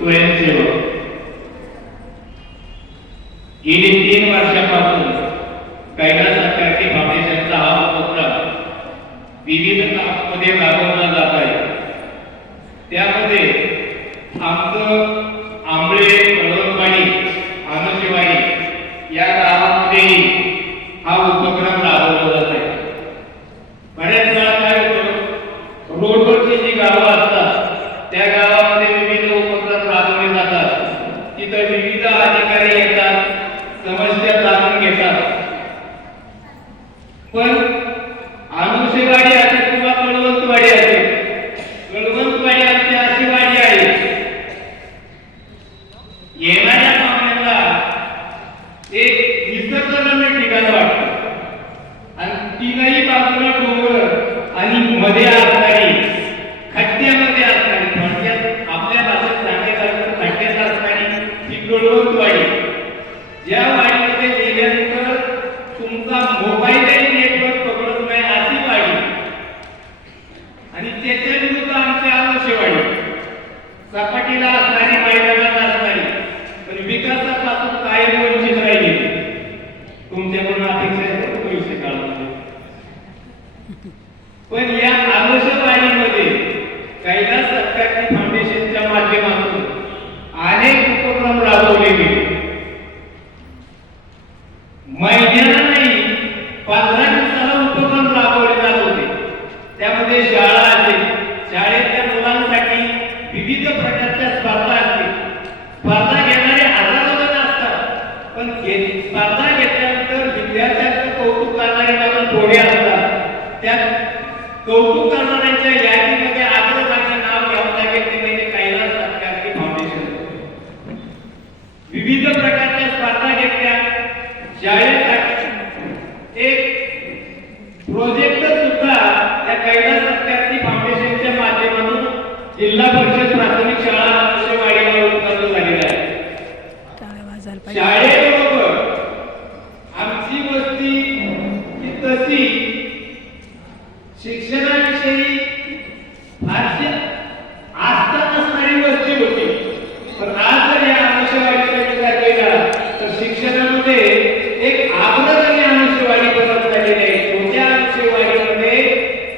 स्वयंसेवक गेली 3 वर्षापासून कैलास सत्यार्थी फाउंडेशनचा हा उपक्रम विविध कामामध्ये राबवला जात आहे। त्यामध्ये आमचं आंबळे कळवणवाडी आनशिवाडी या गावामध्ये हा उपक्रम राबवला जात आहे। बऱ्याच वेळा काय होतं, रोडवरची जी गावं असतात त्या गावामध्ये विविध उपक्रम राबवले जातात। तिथे विविध अधिकारी येतात, समस्या जाणून घेतात, पण अनुशेवाडी असेल किंवा कळवंतवाडी असेल, कळवंतवाडी आमची अशी वाडी आहे, येणाऱ्या पाहुण्यांना एक निसर्गरम्य ठिकाण वाटतं आणि तीनही बाजूला डोंगर आणि मध्ये असणारी खड्ड्यामध्ये असणारी, थोडक्यात आपल्या भाषेत सांगायचं तर खड्ड्यात असणारी ही कळवंतवाडी। ज्या वाडीमध्ये गेल्यानंतर तुमचा मोबाईलही नेटवर्क पकडत नाही अशी वाडी, आणि त्याच्या विरुद्ध आमच्या अनुशेवाडी सपाटीला असणारी, मैदानात असणारी, पण विकासापासून कायम वंचित राहिली। तुमच्याकडून अपेक्षा आहे पैसे काढून, पण या अनुशेवाडीमध्ये कैलास सत्यार्थी फाउंडेशनच्या माध्यमातून अनेक उपक्रम राबवले गेले। महिन्याला नाही 15 दिवसाला उपक्रम राबवले जात होते। त्यामध्ये शाळा असेल, शाळेतल्या मुलांसाठी विविध प्रकारच्या स्पर्धा असतील, स्पर्धा घेणारे हजारो जण असतात, पण स्पर्धा घेतल्यानंतर विद्यार्थ्यांचं कौतुक करणारे जण थोडे असतात। त्या कौतुक करणाऱ्यांच्या यादीमध्ये अग्रभागी नाव घ्यावं लागेल ते म्हणजे कैलास सत्यार्थी फाउंडेशन। विविध प्रकारच्या स्पर्धा घेतल्या, शाळेसाठी एक प्रोजेक्ट सुद्धा त्या कैलास सत्यार्थी फाउंडेशनच्या माध्यमातून जिल्हा परिषद प्राथमिक शाळा अनुशेवाडीला उपलब्ध झालेला आहे। शाळेबरोबर आमची वस्ती ही तशी शिक्षणाविषयी फारशी आस्था नसणारी वस्ती होती, पण आज जर या अनुशेवाडीचा विचार केला तर शिक्षणामध्ये एक आग्रही अनुशेवाडी बनत झालेली आहे। छोट्या अनुशेवाडीमध्ये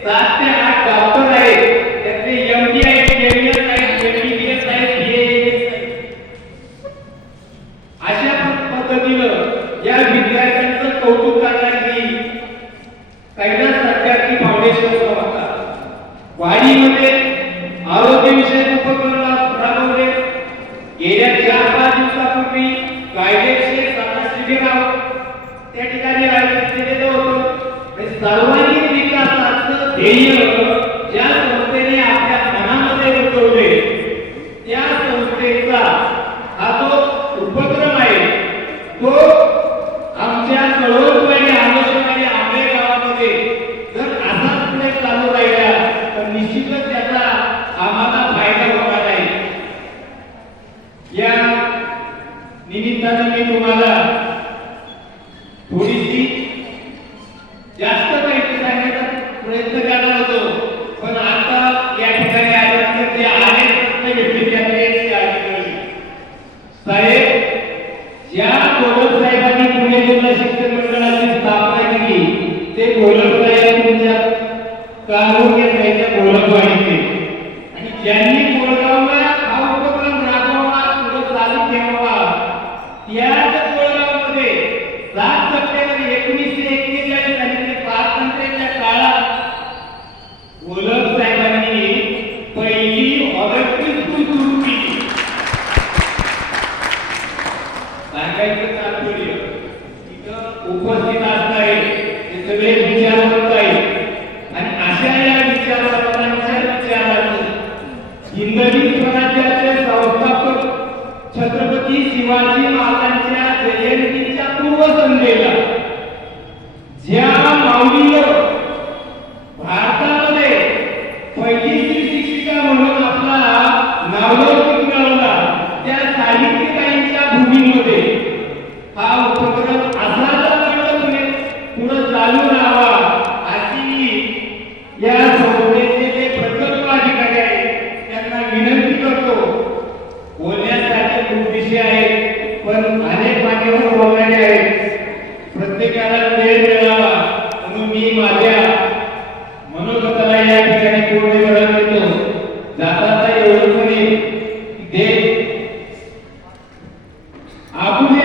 7 ते 8 डॉक्टर आहेत, त्यातले MD आहेत, MBS आहेत, MBBS आहेत, BAMS आहेत। अशा पद्धतीनं या विद्यार्थ्यांचं कौतुक करणारी कैलास सत्यार्थी फाउंडेशन संस्था वाडीमध्ये आरोग्यविषयक उपक्रम राबवले। गेल्या 4-5 दिवसापूर्वी कायदेशीर शिबिर त्या ठिकाणी आयोजित केलेलं होतं। सर्वांगीण विकासाचं ध्येय ज्या संस्थेने आपल्या मनामध्ये रुजवले, त्या संस्थेचा हा जो उपक्रम आहे तो आमच्या कळवणवाडी अनुशेवाडी आंबे गावामध्ये जर असाच पुढे चालू राहिला तर निश्चितच त्याचा आम्हाला फायदा होणार आहे। या निमित्ताने मी तुम्हाला थोडीशी जास्त माहिती सांगण्याचा प्रयत्न करणार होतो, पण आता या ठिकाणी आल्यानंतर जे अनेक प्रश्न घेतले साहेब, ज्या गोलक साहेबांनी पुणे जिल्हा शिक्षण मंडळाची स्थापना केली ते गोलक साहेब तुमच्या कानूर साहेबच्या गोलकवाडीचे, आणि ज्यांनी कोळगावला हा उपक्रम राबवला, पुढे चालू ठेवावा, त्याच कोळगावमध्ये 7 सप्टेंबर 1941 आणि स्वातंत्र्याच्या काळात गोलक साहेबांनी पहिली ऑलिम्पिक स्कूल सुरू केली। सांगायचं तात्पर्य इथं उपस्थित असणारे ते सगळे विचारवंत आहेत, आणि अशा या विचारवंतांच्या विचारांनी हिंदवी स्वराज्याचे संस्थापक छत्रपती शिवाजी महाराजांच्या जयंतीच्या पूर्वसंध्येला ज्या माऊलीवर भारतामध्ये पहिली स्त्री शिक्षिका म्हणून आपला नावलौकिक मिळवला, त्या साहित्यिकांच्या भूमीमध्ये हा उपक्रम असाच पुढे चालू राहावा अशी या संस्थेचे जे प्रकल्प अधिकारी आहेत त्यांना विनंती करतो। पण अनेक मान्यवर बोलणारे आहेत. प्रत्येकाला वेळ मिळावा म्हणून मी माझ्या मनोगताला या ठिकाणी पूर्ण वेळा देतो. जाता एवढं म्हणेन की आपण